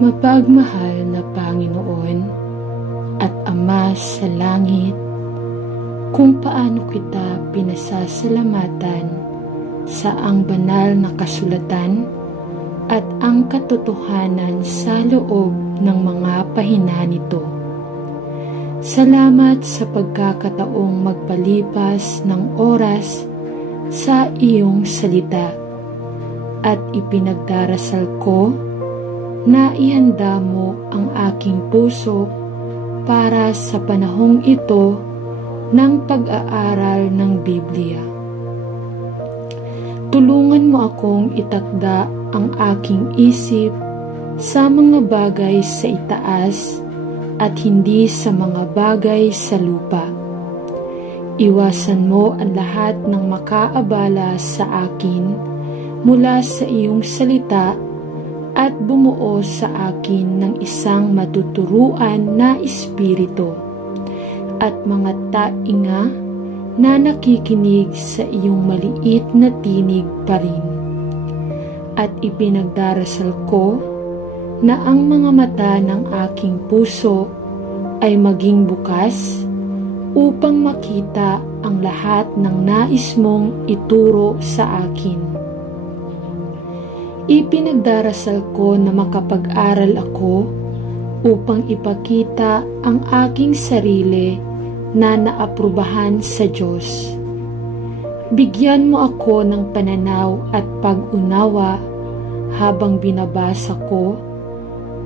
Mapagmahal na Panginoon at Ama sa langit, kung paano kita pinasasalamatan sa ang banal na kasulatan at ang katotohanan sa loob ng mga pahina nito. Salamat sa pagkakataong magpalipas ng oras sa iyong salita at ipinagdarasal ko na ihanda mo ang aking puso para sa panahong ito ng pag-aaral ng Biblia. Tulungan mo akong itakda ang aking isip sa mga bagay sa itaas at hindi sa mga bagay sa lupa. Iwasan mo ang lahat ng makaabala sa akin mula sa iyong salita at bumuo sa akin ng isang matuturuan na espiritu at mga tainga na nakikinig sa iyong maliit na tinig pa rin. At ipinagdarasal ko na ang mga mata ng aking puso ay maging bukas upang makita ang lahat ng nais mong ituro sa akin. Ipinagdarasal ko na makapag-aral ako upang ipakita ang aking sarili na naaprubahan sa Diyos. Bigyan mo ako ng pananaw at pag-unawa habang binabasa ko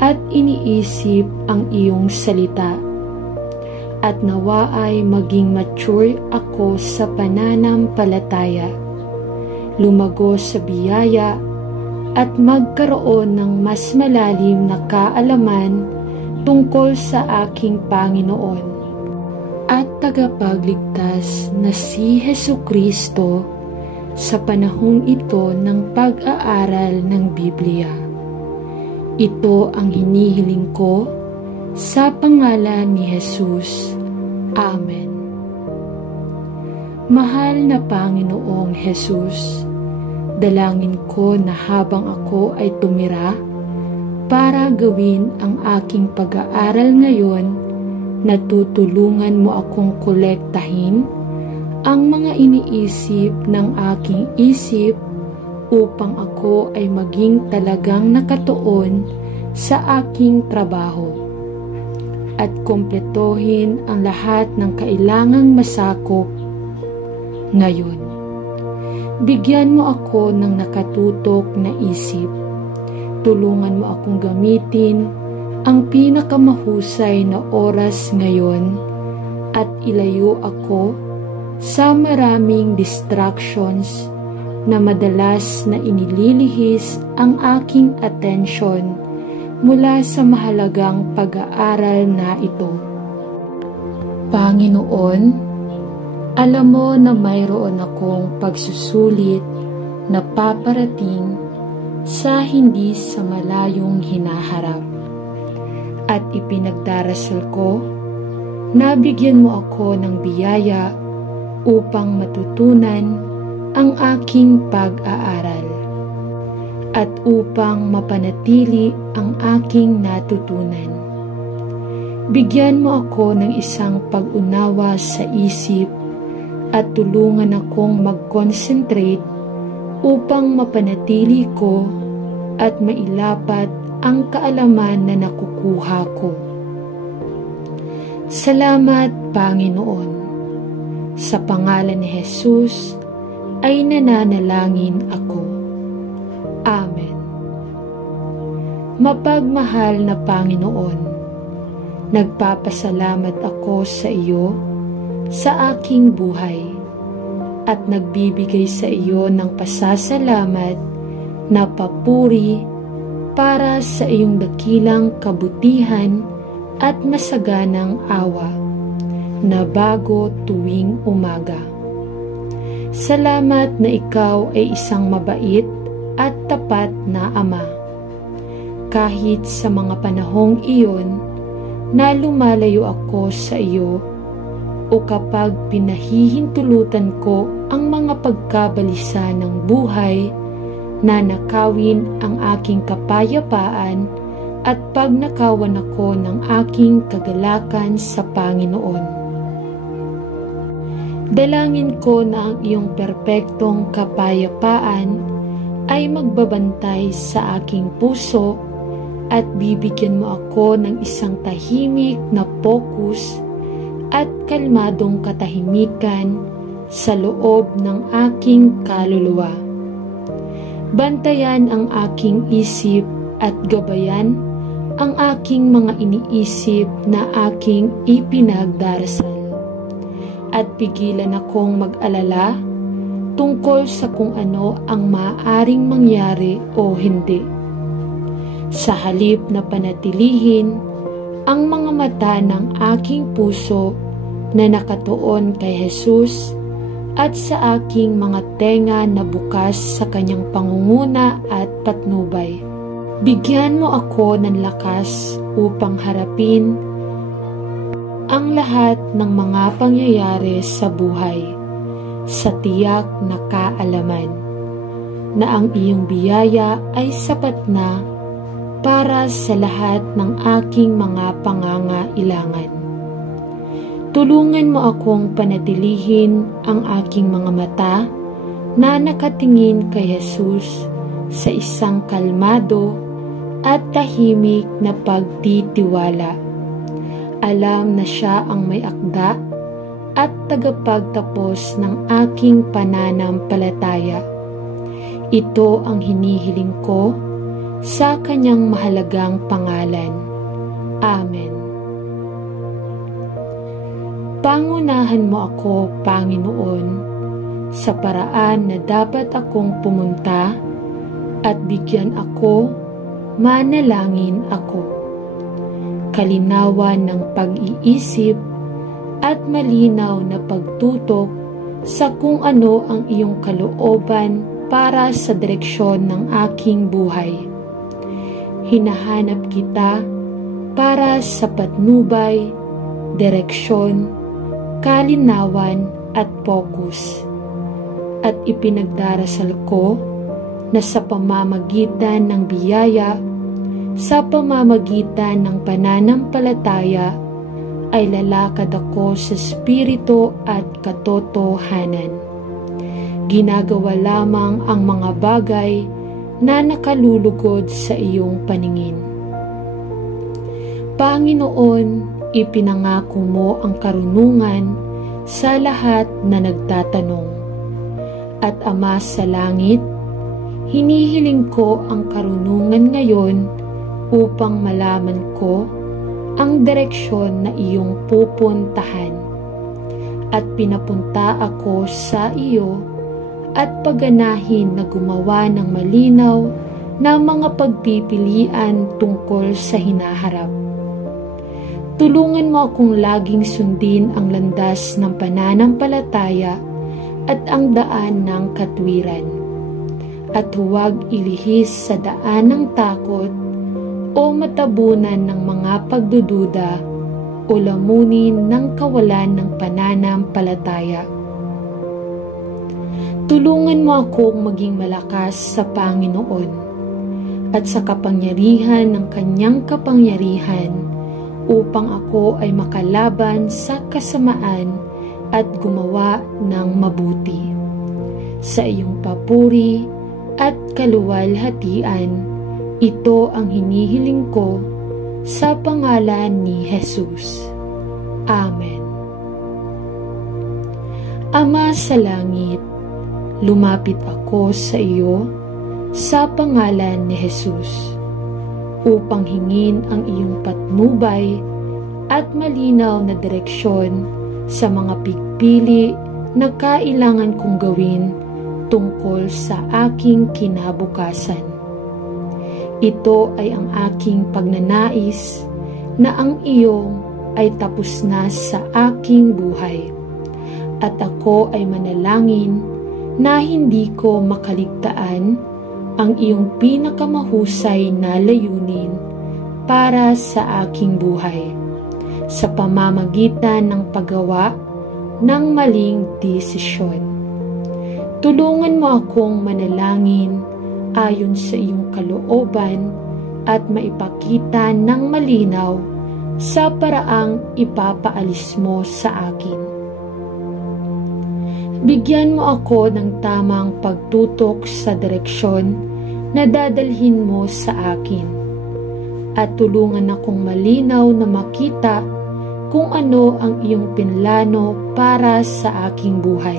at iniisip ang iyong salita. At nawa ay maging mature ako sa pananampalataya, lumago sa biyaya at magkaroon ng mas malalim na kaalaman tungkol sa aking Panginoon at tagapagligtas na si Hesukristo sa panahong ito ng pag-aaral ng Biblia. Ito ang hinihiling ko sa pangalan ni Jesus. Amen. Mahal na Panginoong Jesus, dalangin ko na habang ako ay tumira para gawin ang aking pag-aaral ngayon, natutulungan mo akong kolektahin ang mga iniisip ng aking isip upang ako ay maging talagang nakatuon sa aking trabaho at kumpletuhin ang lahat ng kailangang masakop ngayon. Bigyan mo ako ng nakatutok na isip. Tulungan mo akong gamitin ang pinakamahusay na oras ngayon at ilayo ako sa maraming distractions na madalas na inililihis ang aking atensyon mula sa mahalagang pag-aaral na ito. Panginoon, alam mo na mayroon akong pagsusulit na paparating sa hindi sa malayong hinaharap. At ipinagdarasal ko na bigyan mo ako ng biyaya upang matutunan ang aking pag-aaral at upang mapanatili ang aking natutunan. Bigyan mo ako ng isang pag-unawa sa isip at tulungan akong mag-concentrate upang mapanatili ko at mailapat ang kaalaman na nakukuha ko. Salamat, Panginoon. Sa pangalan ni Jesus ay nananalangin ako. Amen. Mapagmahal na Panginoon, nagpapasalamat ako sa iyo sa aking buhay at nagbibigay sa iyo ng pasasalamat na papuri para sa iyong dakilang kabutihan at masaganang awa na bago tuwing umaga. Salamat na ikaw ay isang mabait at tapat na Ama. Kahit sa mga panahong iyon na lumalayo ako sa iyo o kapag pinahihintulutan ko ang mga pagkabalisa ng buhay na nakawin ang aking kapayapaan at pagnakawan ako ng aking kagalakan sa Panginoon. Dalangin ko na ang iyong perpektong kapayapaan ay magbabantay sa aking puso at bibigyan mo ako ng isang tahimik na focus at kalmadong katahimikan sa loob ng aking kaluluwa. Bantayan ang aking isip at gabayan ang aking mga iniisip na aking ipinagdarasal. At pigilan akong mag-alala tungkol sa kung ano ang maaaring mangyari o hindi. Sa halip na panatilihin ang mga mata ng aking puso na nakatuon kay Jesus at sa aking mga tenga na bukas sa kanyang pangunguna at patnubay. Bigyan mo ako ng lakas upang harapin ang lahat ng mga pangyayari sa buhay sa tiyak na kaalaman na ang iyong biyaya ay sapat na para sa lahat ng aking mga pangangailangan. Tulungan mo akong panatilihin ang aking mga mata na nakatingin kay Jesus sa isang kalmado at tahimik na pagtitiwala. Alam na siya ang may akda at tagapagtapos ng aking pananampalataya. Ito ang hinihiling ko sa kanyang mahalagang pangalan. Amen. Pangunahan mo ako, Panginoon, sa paraan na dapat akong pumunta at bigyan ako, manalangin ako. Kalinawan ng pag-iisip at malinaw na pagtutok sa kung ano ang iyong kalooban para sa direksyon ng aking buhay. Hinahanap kita para sa patnubay, direksyon, kalinawan at focus. At ipinagdarasal ko na sa pamamagitan ng biyaya, sa pamamagitan ng pananampalataya, ay lalakad ako sa spirito at katotohanan. Ginagawa lamang ang mga bagay na nakalulugod sa iyong paningin. Panginoon, ipinangako mo ang karunungan sa lahat na nagtatanong. At Ama sa langit, hinihiling ko ang karunungan ngayon upang malaman ko ang direksyon na iyong pupuntahan. At pinapunta ako sa iyo at pagganahin na gumawa ng malinaw na mga pagpipilian tungkol sa hinaharap. Tulungan mo akong laging sundin ang landas ng pananampalataya at ang daan ng katwiran. At huwag ilihis sa daan ng takot o matabunan ng mga pagdududa o lamunin ng kawalan ng pananampalataya. Tulungan mo akong maging malakas sa Panginoon at sa kapangyarihan ng Kanyang kapangyarihan upang ako ay makalaban sa kasamaan at gumawa ng mabuti. Sa iyong papuri at kaluwalhatian, ito ang hinihiling ko sa pangalan ni Jesus. Amen. Ama sa langit, lumapit ako sa iyo sa pangalan ni Jesus upang hingin ang iyong patnubay at malinaw na direksyon sa mga pigpili na kailangan kong gawin tungkol sa aking kinabukasan. Ito ay ang aking pagnanais na ang iyong ay tapos na sa aking buhay at ako ay manalangin na hindi ko makaligtaan ang iyong pinakamahusay na layunin para sa aking buhay sa pamamagitan ng paggawa ng maling desisyon. Tulungan mo akong manalangin ayon sa iyong kalooban at maipakita ng malinaw sa paraang ipapaalis mo sa akin. Bigyan mo ako ng tamang pagtutok sa direksyon na dadalhin mo sa akin at tulungan akong malinaw na makita kung ano ang iyong pinlano para sa aking buhay.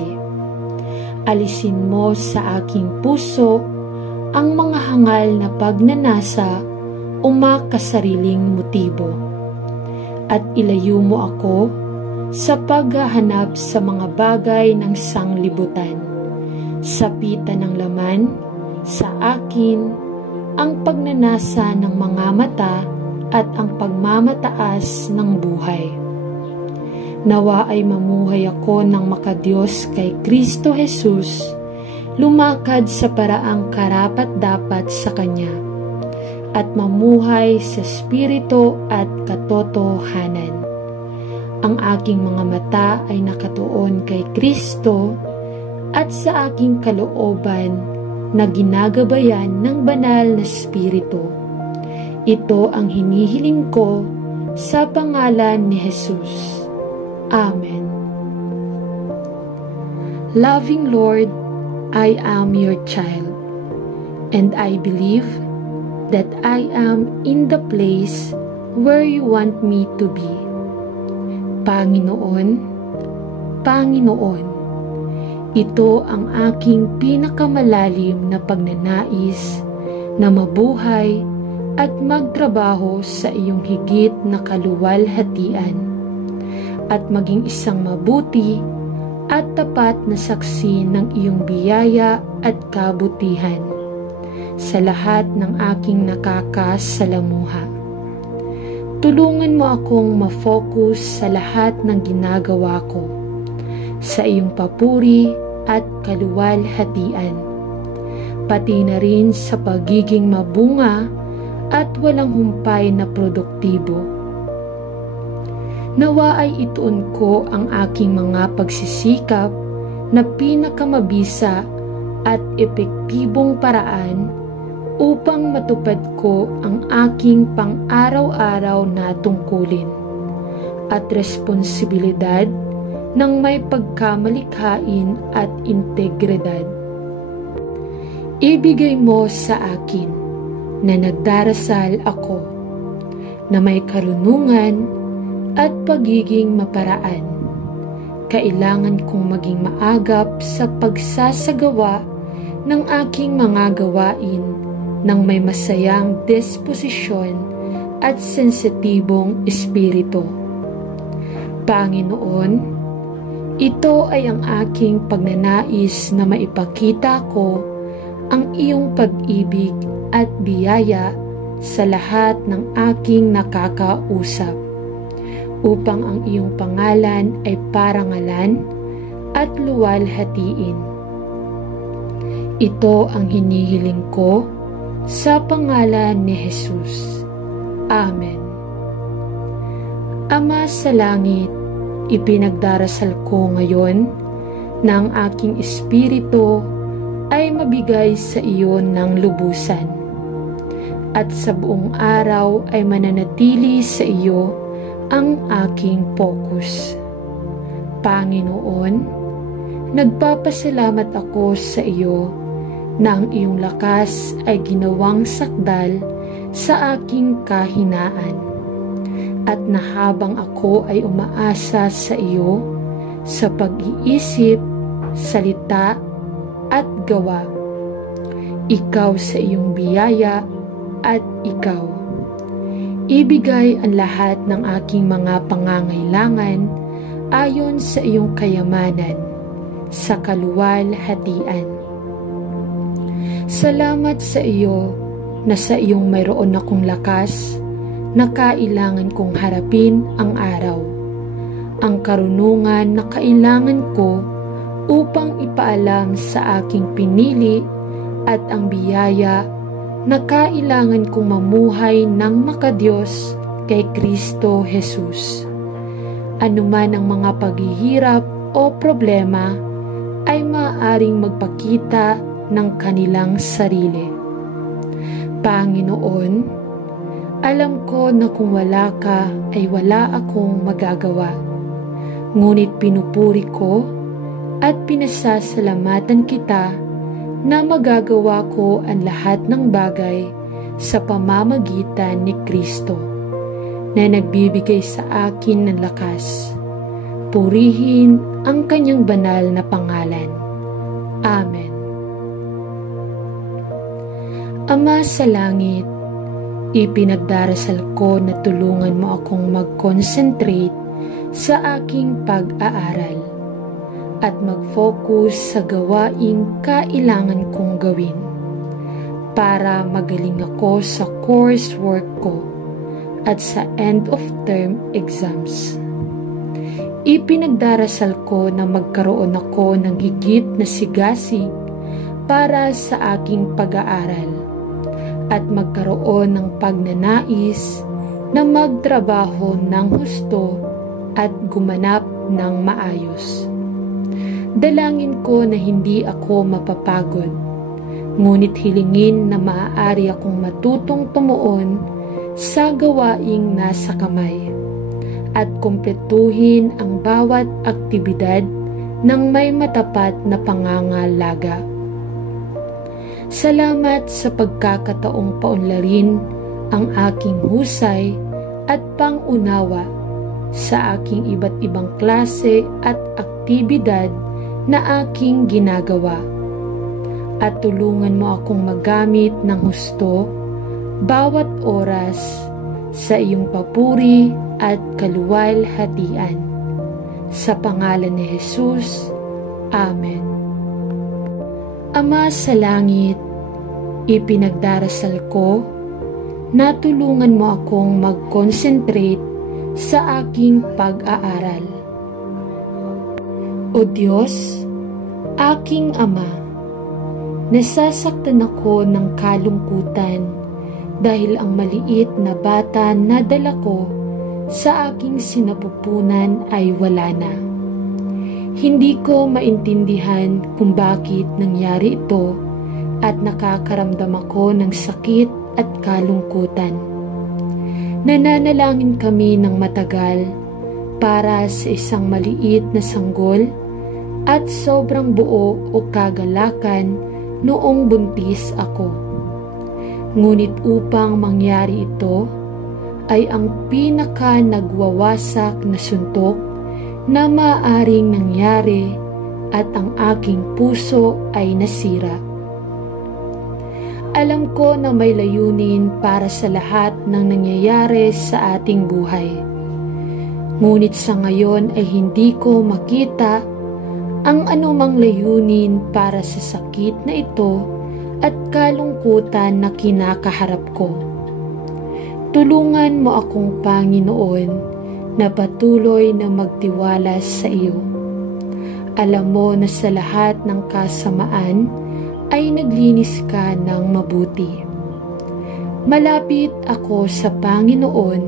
Alisin mo sa aking puso ang mga hangal na pagnanasa o makasariling motibo at ilayo mo ako sa paghahanap sa mga bagay ng sanglibutan, sapitan ng laman sa akin ang pagnanasa ng mga mata at ang pagmamataas ng buhay. Nawa ay mamuhay ako ng makadiyos kay Kristo Jesus, lumakad sa paraang karapat-dapat sa Kanya, at mamuhay sa Espiritu at katotohanan. Ang aking mga mata ay nakatuon kay Kristo at sa aking kalooban na ginagabayan ng banal na Espiritu. Ito ang hinihiling ko sa pangalan ni Jesus. Amen. Loving Lord, I am your child, and I believe that I am in the place where you want me to be. Panginoon, Panginoon, ito ang aking pinakamalalim na pagnanais na mabuhay at magtrabaho sa iyong higit na kaluwalhatian at maging isang mabuti at tapat na saksi ng iyong biyaya at kabutihan sa lahat ng aking nakakasalamuha. Tulungan mo akong ma-focus sa lahat ng ginagawa ko sa iyong papuri at kaluwalhatian, pati na rin sa pagiging mabunga at walang humpay na produktibo. Nawa ay ituon ko ang aking mga pagsisikap na pinakamabisa at epektibong paraan upang matupad ko ang aking pang-araw-araw na tungkulin at responsibilidad ng may pagkamalikhain at integridad. Ibigay mo sa akin na nagdarasal ako na may karunungan at pagiging maparaan. Kailangan kong maging maagap sa pagsasagawa ng aking mga gawain ng may masayang disposisyon at sensitibong espiritu. Panginoon, ito ay ang aking pagnanais na maipakita ko ang iyong pag-ibig at biyaya sa lahat ng aking nakakausap, upang ang iyong pangalan ay parangalan at luwalhatiin. Ito ang hinihiling ko sa pangalan ni Jesus. Amen. Ama sa langit, ipinagdarasal ko ngayon na ang aking espiritu ay mabigay sa iyo ng lubusan, at sa buong araw ay mananatili sa iyo ang aking focus. Panginoon, nagpapasalamat ako sa iyo na ang iyong lakas ay ginawang sakdal sa aking kahinaan, at na habang ako ay umaasa sa iyo sa pag-iisip, salita at gawa, ikaw sa iyong biyaya at ikaw ibigay ang lahat ng aking mga pangangailangan ayon sa iyong kayamanan sa kaluwalhatian. Salamat sa iyo na sa iyong mayroon akong lakas na kailangan kong harapin ang araw, ang karunungan na kailangan ko upang ipaalam sa aking pinili at ang biyaya na kailangan kong mamuhay ng makadiyos kay Kristo Jesus. Anuman ang mga paghihirap o problema ay maaaring magpakita ng kanilang sarili. Panginoon, Alam ko na kung wala ka ay wala akong magagawa. Ngunit pinupuri ko at pinasasalamatan kita na magagawa ko ang lahat ng bagay sa pamamagitan ni Kristo na nagbibigay sa akin ng lakas. Purihin ang kanyang banal na pangalan. Amen. Ama sa langit, ipinagdarasal ko na tulungan mo akong mag-concentrate sa aking pag-aaral at mag-focus sa gawaing kailangan kong gawin para magaling ako sa coursework ko at sa end-of-term exams. Ipinagdarasal ko na magkaroon ako ng higit na sigasig para sa aking pag-aaral at magkaroon ng pagnanais na magtrabaho ng husto at gumanap ng maayos. Dalangin ko na hindi ako mapapagod, ngunit hilingin na maaari akong matutong tumuon sa gawaing nasa kamay at kumpletuhin ang bawat aktibidad ng may matapat na pangangalaga. Salamat sa pagkakataong paunlarin ang aking husay at pangunawa sa aking iba't ibang klase at aktibidad na aking ginagawa. At tulungan mo akong magamit ng husto bawat oras sa iyong papuri at kaluwalhatian. Sa pangalan ni Jesus, Amen. Ama sa langit, ipinagdarasal ko na tulungan mo akong mag-concentrate sa aking pag-aaral. O Diyos, aking Ama, nasasaktan ako ng kalungkutan dahil ang maliit na bata na dala ko sa aking sinapupunan ay wala na. Hindi ko maintindihan kung bakit nangyari ito at nakakaramdam ako ng sakit at kalungkutan. Nananalangin kami ng matagal para sa isang maliit na sanggol at sobrang buo o kagalakan noong buntis ako. Ngunit upang mangyari ito, ay ang pinaka nagwawasak na suntok na maaaring nangyari at ang aking puso ay nasira. Alam ko na may layunin para sa lahat ng nangyayari sa ating buhay. Ngunit sa ngayon ay hindi ko makita ang anumang layunin para sa sakit na ito at kalungkutan na kinakaharap ko. Tulungan mo akong Panginoon na patuloy na magtiwala sa iyo. Alam mo na sa lahat ng kasamaan ay naglinis ka ng mabuti. Malapit ako sa Panginoon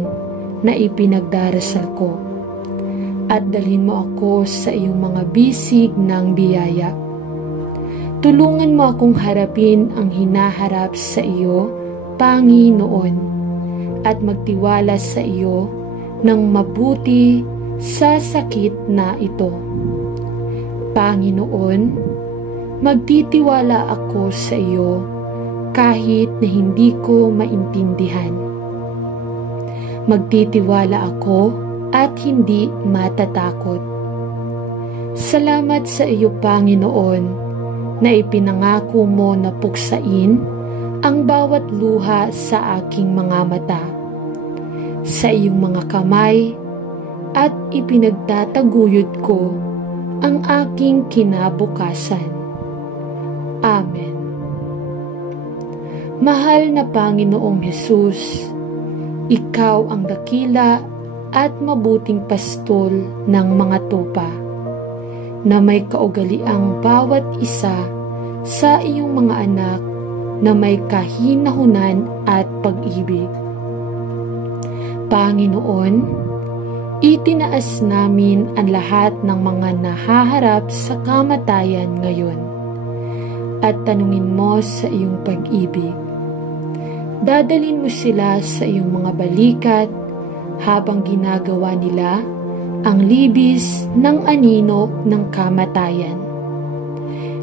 na ipinagdarasal ko at dalhin mo ako sa iyong mga bisig ng biyaya. Tulungan mo akong harapin ang hinaharap sa iyo, Panginoon, at magtiwala sa iyo ng mabuti sa sakit na ito. Panginoon, magtitiwala ako sa iyo kahit na hindi ko maintindihan. Magtitiwala ako at hindi matatakot. Salamat sa iyo, Panginoon, na ipinangako mo na puksain ang bawat luha sa aking mga mata, sa iyong mga kamay, at ipinagtataguyod ko ang aking kinabukasan. Amen. Mahal na Panginoong Hesus, ikaw ang dakila at mabuting pastol ng mga tupa, na may kaugaliang bawat isa sa iyong mga anak na may kahinahunan at pag-ibig. Panginoon, itinaas namin ang lahat ng mga nahaharap sa kamatayan ngayon at tanungin mo sa iyong pag-ibig. Dadalhin mo sila sa iyong mga balikat habang ginagawa nila ang libis ng anino ng kamatayan.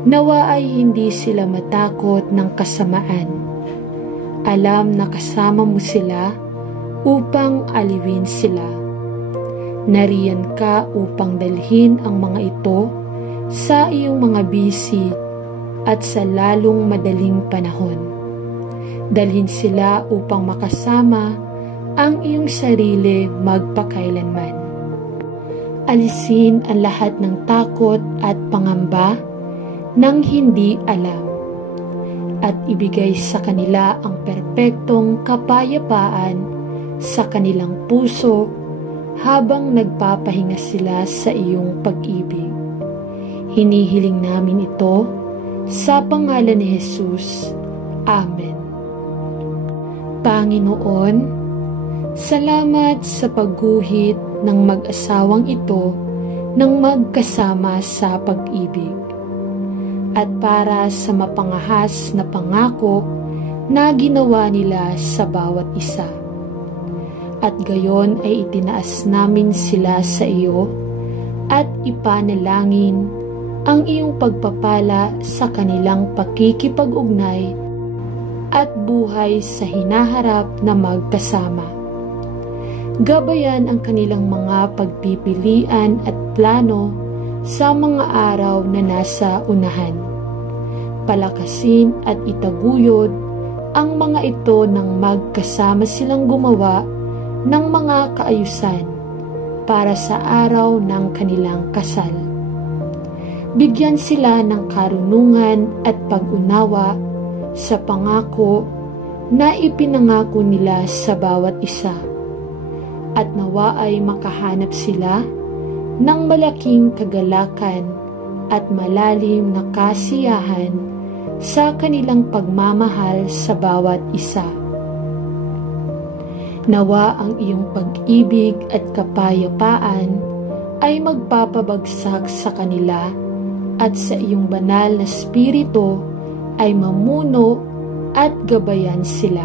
Nawa ay hindi sila matakot ng kasamaan. Alam na kasama mo sila upang aliwin sila. Nariyan ka upang dalhin ang mga ito sa iyong mga bisig at sa lalong madaling panahon. Dalhin sila upang makasama ang iyong sarili magpakailanman. Alisin ang lahat ng takot at pangamba nang hindi alam, at ibigay sa kanila ang perpektong kapayapaan sa kanilang puso habang nagpapahinga sila sa iyong pag-ibig. Hinihiling namin ito sa pangalan ni Jesus. Amen. Panginoon, salamat sa pagguhit ng mag-asawang ito ng magkasama sa pag-ibig, at para sa mapangahas na pangako na ginawa nila sa bawat isa. At gayon ay itinaas namin sila sa iyo at ipanalangin ang iyong pagpapala sa kanilang pakikipag-ugnay at buhay sa hinaharap na magkasama. Gabayan ang kanilang mga pagpipilian at plano sa mga araw na nasa unahan. Palakasin at itaguyod ang mga ito nang magkasama silang gumawa ng mga kaayusan para sa araw ng kanilang kasal. Bigyan sila ng karunungan at pag-unawa sa pangako na ipinangako nila sa bawat isa, at nawa ay makahanap sila ng malaking kagalakan at malalim na kasiyahan sa kanilang pagmamahal sa bawat isa. Nawa ang iyong pag-ibig at kapayapaan ay magpapabagsak sa kanila, at sa iyong banal na spirito ay mamuno at gabayan sila.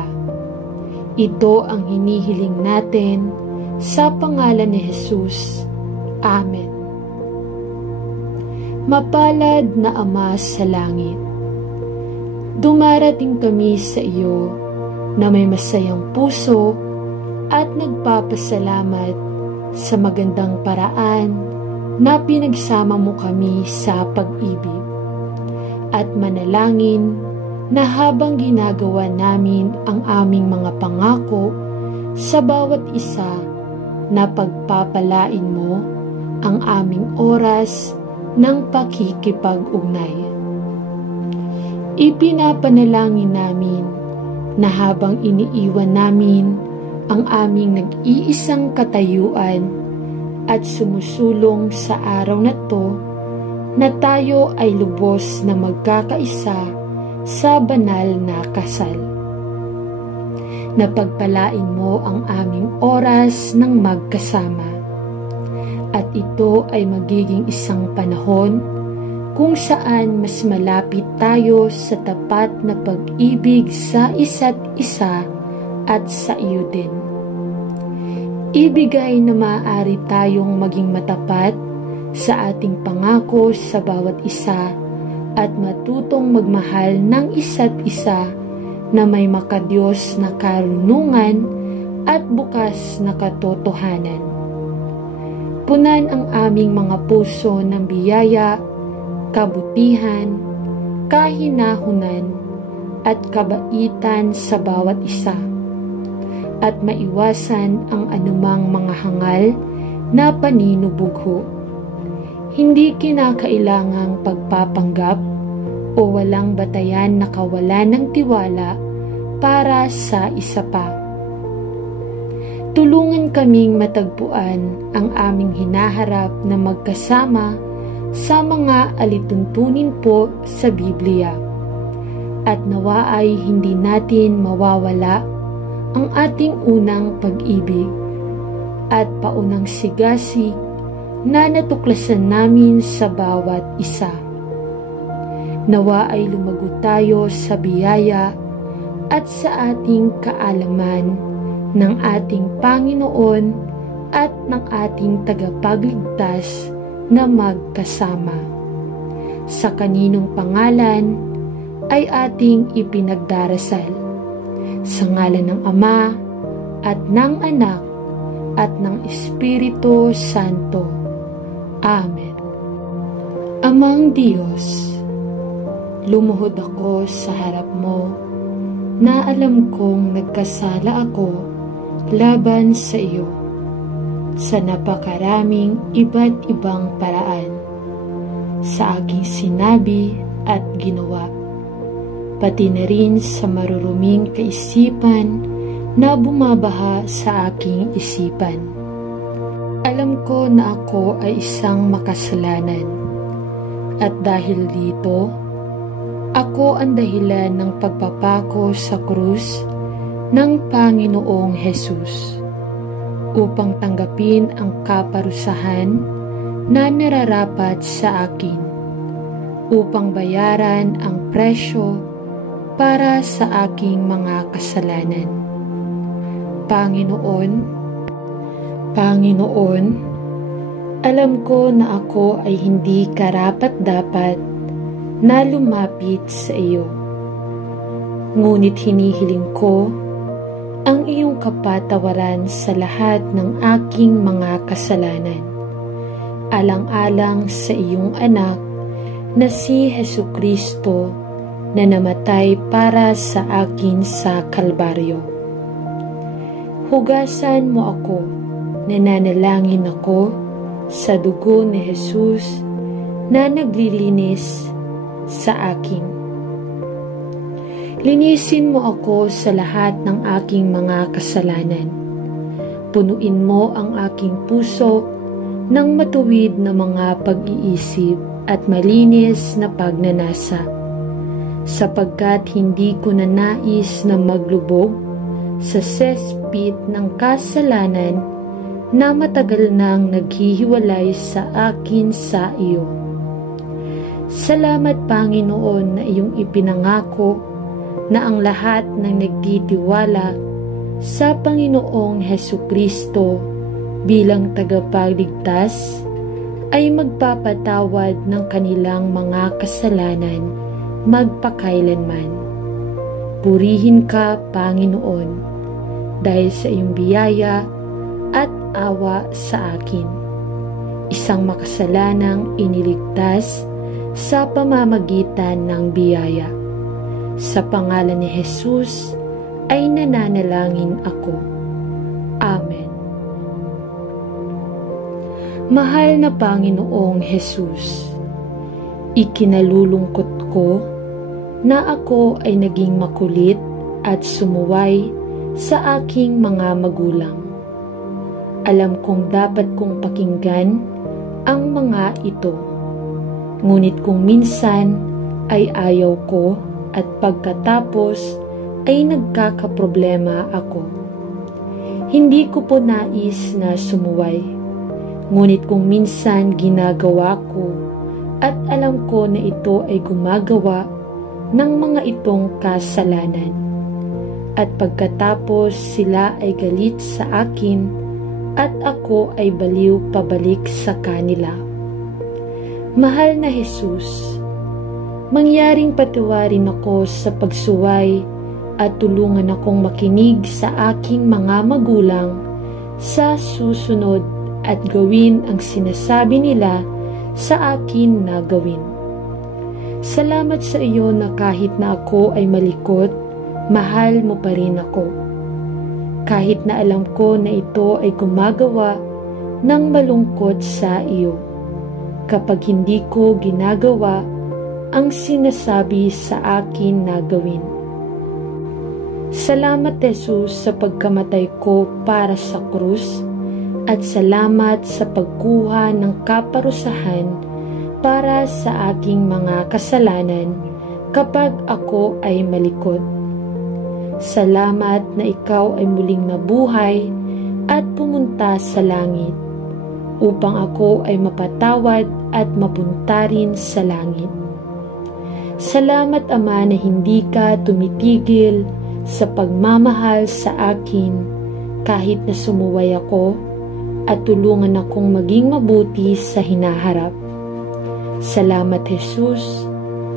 Ito ang hinihiling natin sa pangalan ni Jesus. Amen. Mapalad na Ama sa langit, dumarating kami sa iyo na may masayang puso at nagpapasalamat sa magandang paraan na pinagsama mo kami sa pag-ibig, at manalangin na habang ginagawa namin ang aming mga pangako sa bawat isa, na pagpapalain mo ang aming oras ng pakikipag-ugnay. Ipinapanalangin namin na habang iniiwan namin ang aming nag-iisang katayuan at sumusulong sa araw na to, na tayo ay lubos na magkakaisa sa banal na kasal. Napagpalain mo ang aming oras ng magkasama, at ito ay magiging isang panahon kung saan mas malapit tayo sa tapat na pag-ibig sa isa't isa at sa iyo din. Ibigay na maaari tayong maging matapat sa ating pangako sa bawat isa at matutong magmahal ng isa't isa na may makadiyos na karunungan at bukas na katotohanan. Punan ang aming mga puso ng biyaya, kabutihan, kahinahunan, at kabaitan sa bawat isa, at maiwasan ang anumang mga hangal na paninubugho. Hindi kinakailangang pagpapanggap o walang batayan na kawalan ng tiwala para sa isa pa. Tulungan kaming matagpuan ang aming hinaharap na magkasama sa mga alituntunin po sa Biblia, at nawa ay hindi natin mawawala ang ating unang pag-ibig at paunang sigasig na natuklasan namin sa bawat isa. Nawa ay lumago tayo sa biyaya at sa ating kaalaman ng ating Panginoon at ng ating tagapagligtas na magkasama. Sa kaninong pangalan ay ating ipinagdarasal. Sa ngalan ng Ama at ng Anak at ng Espiritu Santo. Amen. Amang Diyos, lumuhod ako sa harap mo na alam kong nagkasala ako laban sa iyo sa napakaraming iba't ibang paraan sa aking sinabi at ginawa, pati na rin sa maruruming kaisipan na bumabaha sa aking isipan. Alam ko na ako ay isang makasalanan at dahil dito, ako ang dahilan ng pagpapako sa krus ng Panginoong Hesus upang tanggapin ang kaparusahan na nararapat sa akin, upang bayaran ang presyo para sa aking mga kasalanan. Panginoon, alam ko na ako ay hindi karapat-dapat na lumapit sa iyo. Ngunit hinihiling ko ang iyong kapatawaran sa lahat ng aking mga kasalanan, alang-alang sa iyong anak na si Hesukristo na namatay para sa akin sa Kalbaryo. Hugasan mo ako, nananalangin ako sa dugo ni Jesus na naglilinis sa akin. Linisin mo ako sa lahat ng aking mga kasalanan. Punuin mo ang aking puso ng matuwid na mga pag-iisip at malinis na pagnanasa, sapagkat hindi ko na nais na maglubog sa sespit ng kasalanan na matagal nang naghihiwalay sa akin sa iyo. Salamat, Panginoon, na iyong ipinangako na ang lahat ng nagtitiwala sa Panginoong Hesukristo bilang tagapagligtas ay magpapatawad ng kanilang mga kasalanan magpakailanman. Purihin ka, Panginoon, dahil sa iyong biyaya at awa sa akin, isang makasalanang iniligtas sa pamamagitan ng biyaya. Sa pangalan ni Jesus ay nananalangin ako. Amen. Mahal na Panginoong Jesus, ikinalulungkot ko na ako ay naging makulit at sumuway sa aking mga magulang. Alam kong dapat kong pakinggan ang mga ito, ngunit kung minsan ay ayaw ko at pagkatapos ay nagkakaproblema ako. Hindi ko po nais na sumuway, ngunit kung minsan ginagawa ko at alam ko na ito ay gumagawa ng mga itong kasalanan. At pagkatapos sila ay galit sa akin at ako ay baliw pabalik sa kanila. Mahal na Jesus, mangyaring patawarin ako sa pagsuway at tulungan akong makinig sa aking mga magulang sa susunod at gawin ang sinasabi nila sa akin na gawin. Salamat sa iyo na kahit na ako ay malikot, mahal mo pa rin ako. Kahit na alam ko na ito ay gumagawa ng malungkot sa iyo, kapag hindi ko ginagawa ang sinasabi sa akin na gawin. Salamat, Jesus, sa pagkamatay ko para sa krus, at salamat sa pagkuha ng kaparusahan para sa aking mga kasalanan kapag ako ay malikot. Salamat na ikaw ay muling nabuhay at pumunta sa langit upang ako ay mapatawad at mapunta rin sa langit. Salamat, Ama, na hindi ka tumitigil sa pagmamahal sa akin kahit na sumuway ako at tulungan akong maging mabuti sa hinaharap. Salamat Jesus,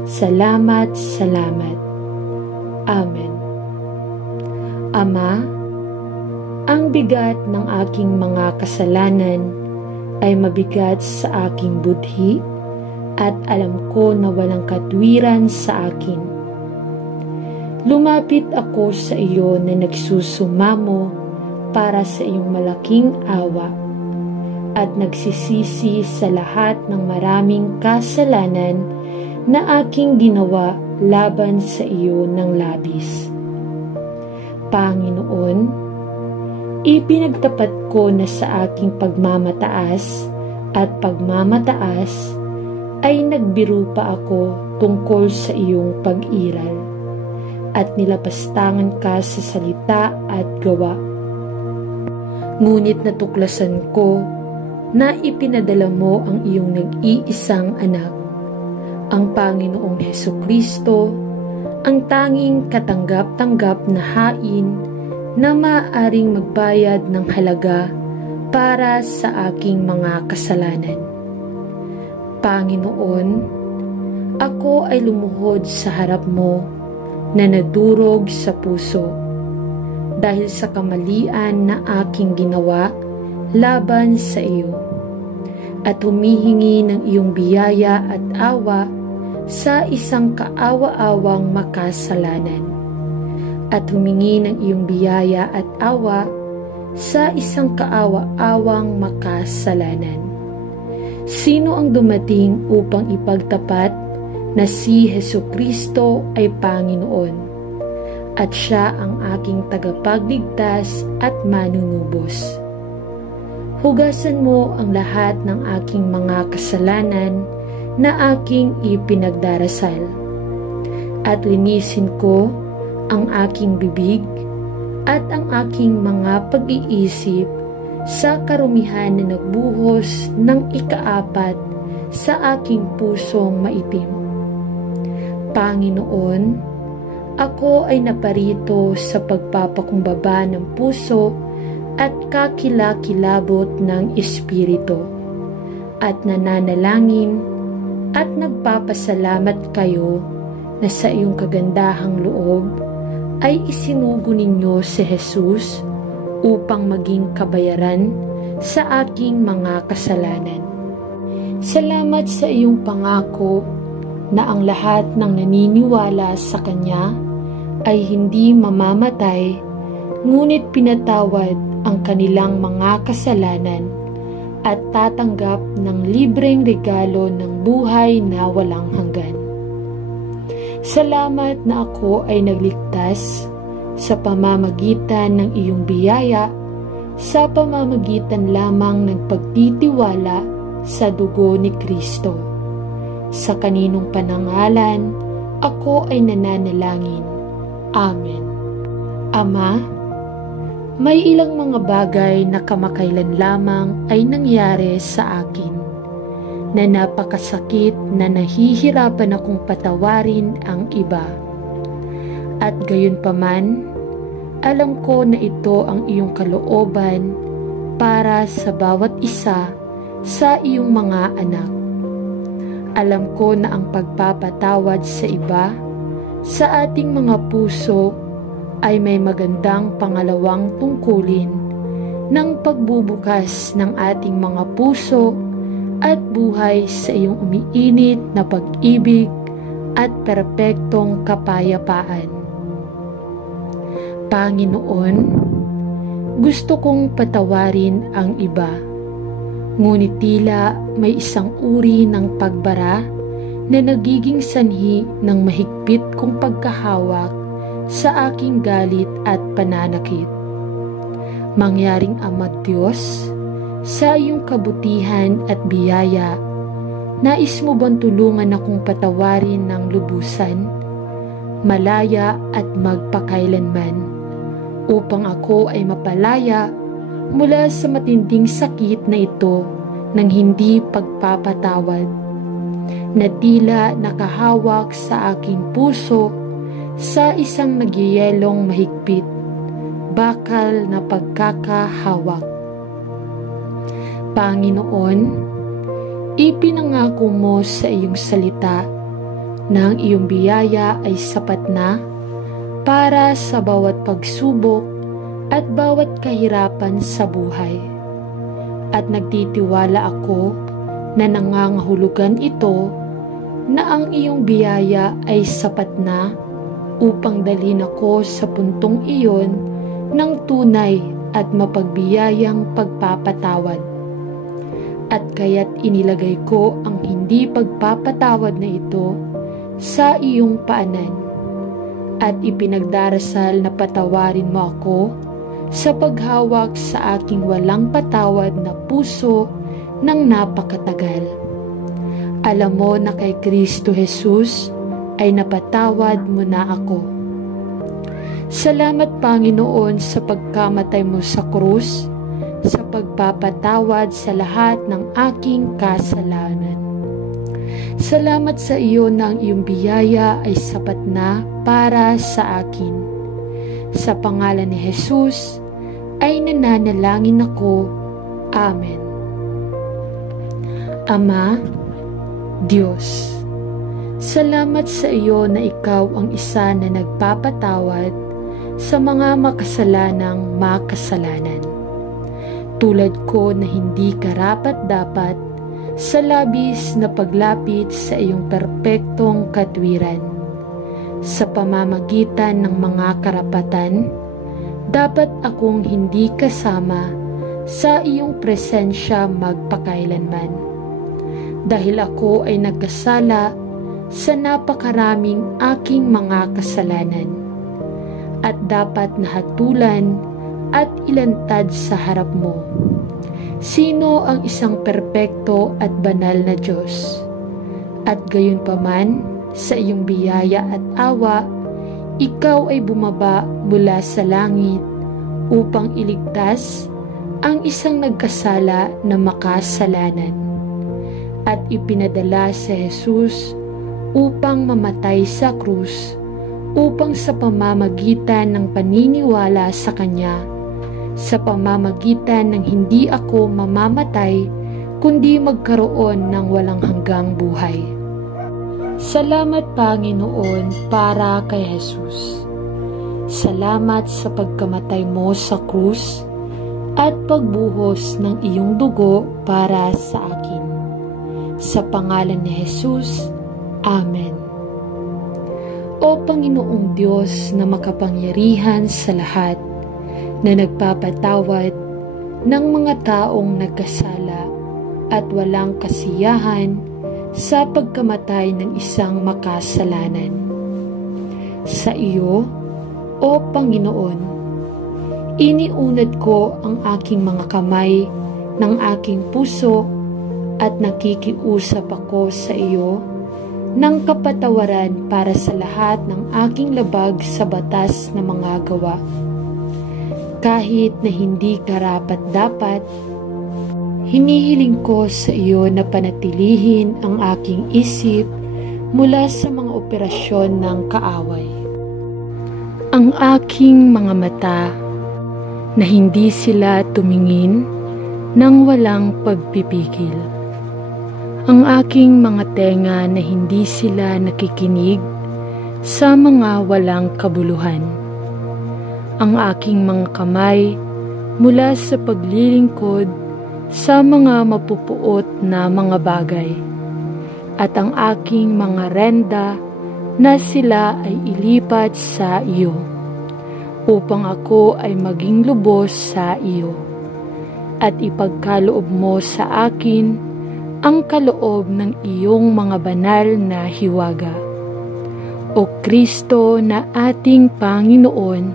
salamat, salamat. Amen. Ama, ang bigat ng aking mga kasalanan ay mabigat sa aking budhi at alam ko na walang katwiran sa akin. Lumapit ako sa iyo na nagsusumamo para sa iyong malaking awa at nagsisisi sa lahat ng maraming kasalanan na aking ginawa laban sa iyo ng labis. Panginoon, ipinagtapat ko na sa aking pagmamataas at pagmamataas ay nagbiro pa ako tungkol sa iyong pag-iral at nilapastangan ka sa salita at gawa. Ngunit natuklasan ko na ipinadala mo ang iyong nag-iisang anak, ang Panginoong Hesukristo, ang tanging katanggap-tanggap na hain na maaaring magbayad ng halaga para sa aking mga kasalanan. Panginoon, ako ay lumuhod sa harap mo na nadurog sa puso dahil sa kamalian na aking ginawa laban sa iyo at humihingi ng iyong biyaya at awa sa isang kaawa-awang makasalanan at humingi ng iyong biyaya at awa sa isang kaawa-awang makasalanan. Sino ang dumating upang ipagtapat na si Hesukristo ay Panginoon at siya ang aking tagapagligtas at manunubos? Hugasan mo ang lahat ng aking mga kasalanan na aking ipinagdarasal at linisin ko ang aking bibig at ang aking mga pag-iisip sa karumihan na nagbuhos ng ikaapat sa aking pusong maitim. Panginoon, ako ay naparito sa pagpapakumbaba ng puso at kakilakilabot ng Espiritu at nananalangin at nagpapasalamat kayo na sa iyong kagandahang loob ay isinugo ninyo si Jesus upang maging kabayaran sa aking mga kasalanan. Salamat sa iyong pangako na ang lahat ng naniniwala sa Kanya ay hindi mamamatay, ngunit pinatawad ang kanilang mga kasalanan at tatanggap ng libreng regalo ng buhay na walang hanggan. Salamat na ako ay nagligtas sa pamamagitan ng iyong biyaya, sa pamamagitan lamang ng pagtitiwala sa dugo ni Kristo. Sa kaninong panangalan, ako ay nananalangin. Amen. Ama, may ilang mga bagay na kamakailan lamang ay nangyari sa akin, na napakasakit na nahihirapan akong patawarin ang iba. At gayon paman, alam ko na ito ang iyong kalooban para sa bawat isa sa iyong mga anak. Alam ko na ang pagpapatawad sa iba sa ating mga puso ay may magandang pangalawang tungkulin ng pagbubukas ng ating mga puso at buhay sa iyong umiinit na pag-ibig at perpektong kapayapaan. Panginoon, gusto kong patawarin ang iba, ngunit tila may isang uri ng pagbara na nagiging sanhi ng mahigpit kong pagkahawak sa aking galit at pananakit. Mangyaring Ama Diyos, sa iyong kabutihan at biyaya, nais mo bang tulungan akong patawarin ng lubusan, malaya at magpakailanman, upang ako ay mapalaya mula sa matinding sakit na ito ng hindi pagpapatawad, na tila nakahawak sa aking puso sa isang nagyayelong mahigpit, bakal na pagkakahawak. Panginoon, ipinangako mo sa iyong salita na ang iyong biyaya ay sapat na para sa bawat pagsubok at bawat kahirapan sa buhay. At nagtitiwala ako na nangangahulugan ito na ang iyong biyaya ay sapat na upang dalhin ako sa puntong iyon ng tunay at mapagbiyayang pagpapatawad. At kaya't inilagay ko ang hindi pagpapatawad na ito sa iyong paanan at ipinagdarasal na patawarin mo ako sa paghawak sa aking walang patawad na puso ng napakatagal. Alam mo na kay Kristo Jesus ay napatawad mo na ako. Salamat Panginoon sa pagkamatay mo sa krus, sa pagpapatawad sa lahat ng aking kasalanan. Salamat sa iyo na ang iyong biyaya ay sapat na para sa akin. Sa pangalan ni Jesus ay nananalangin ako. Amen. Ama, Diyos, salamat sa iyo na ikaw ang isa na nagpapatawad sa mga makasalanang makasalanan. Tulad ko na hindi karapat-dapat sa labis na paglapit sa iyong perpektong katwiran. Sa pamamagitan ng mga karapatan, dapat akong hindi kasama sa iyong presensya magpakailanman. Dahil ako ay nagkasala sa napakaraming aking mga kasalanan at dapat nahatulan at ilantad sa harap mo. Sino ang isang perpekto at banal na Diyos? At gayon paman, sa iyong biyaya at awa, ikaw ay bumaba mula sa langit upang iligtas ang isang nagkasala na makasalanan at ipinadala sa Jesus upang mamatay sa krus upang sa pamamagitan ng paniniwala sa Kanya, sa pamamagitan ng hindi ako mamamatay kundi magkaroon ng walang hanggang buhay. Salamat Panginoon para kay Jesus. Salamat sa pagkamatay mo sa krus at pagbuhos ng iyong dugo para sa akin. Sa pangalan ni Jesus, Amen. O Panginoong Diyos na makapangyarihan sa lahat, na nagpapatawad ng mga taong nagkasala at walang kasiyahan sa pagkamatay ng isang makasalanan. Sa iyo, O Panginoon, iniunad ko ang aking mga kamay ng aking puso at nakikiusap ako sa iyo ng kapatawaran para sa lahat ng aking labag sa batas na mga gawa. Kahit na hindi karapat-dapat, hinihiling ko sa iyo na panatilihin ang aking isip mula sa mga operasyon ng kaaway. Ang aking mga mata na hindi sila tumingin nang walang pagpipigil. Ang aking mga tenga na hindi sila nakikinig sa mga walang kabuluhan. Ang aking mga kamay mula sa paglilingkod sa mga mapupuot na mga bagay, at ang aking mga renda na sila ay ilipat sa iyo, upang ako ay maging lubos sa iyo, at ipagkaloob mo sa akin ang kaloob ng iyong mga banal na hiwaga. O Kristo na ating Panginoon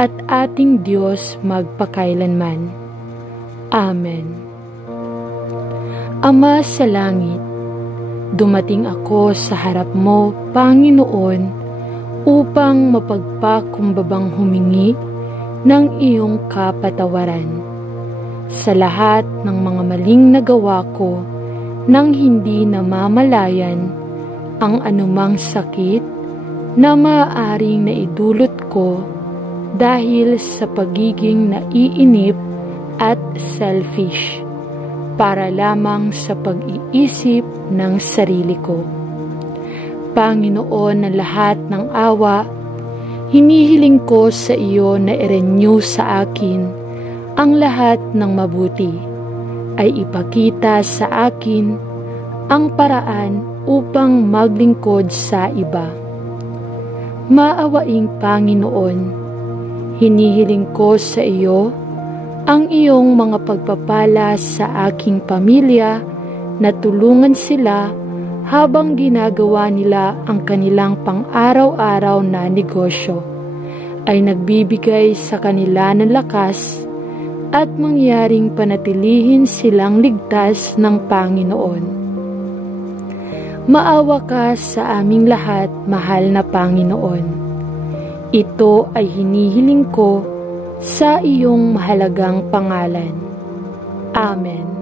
at ating Diyos magpakailanman. Amen. Ama sa langit, dumating ako sa harap mo, Panginoon, upang mapagpakumbabang humingi ng iyong kapatawaran sa lahat ng mga maling nagawa ko nang hindi namamalayan ang anumang sakit na maaaring naidulot ko dahil sa pagiging naiinip at selfish para lamang sa pag-iisip ng sarili ko. Panginoon na lahat ng awa, hinihiling ko sa iyo na i-renew sa akin ang lahat ng mabuti, ay ipakita sa akin ang paraan upang maglingkod sa iba. Maawaing Panginoon, hinihiling ko sa iyo ang iyong mga pagpapala sa aking pamilya na tulungan sila habang ginagawa nila ang kanilang pang-araw-araw na negosyo, ay nagbibigay sa kanila ng lakas at mangyaring panatilihin silang ligtas ng Panginoon. Maawa ka sa aming lahat, mahal na Panginoon. Ito ay hinihiling ko sa iyong mahalagang pangalan. Amen.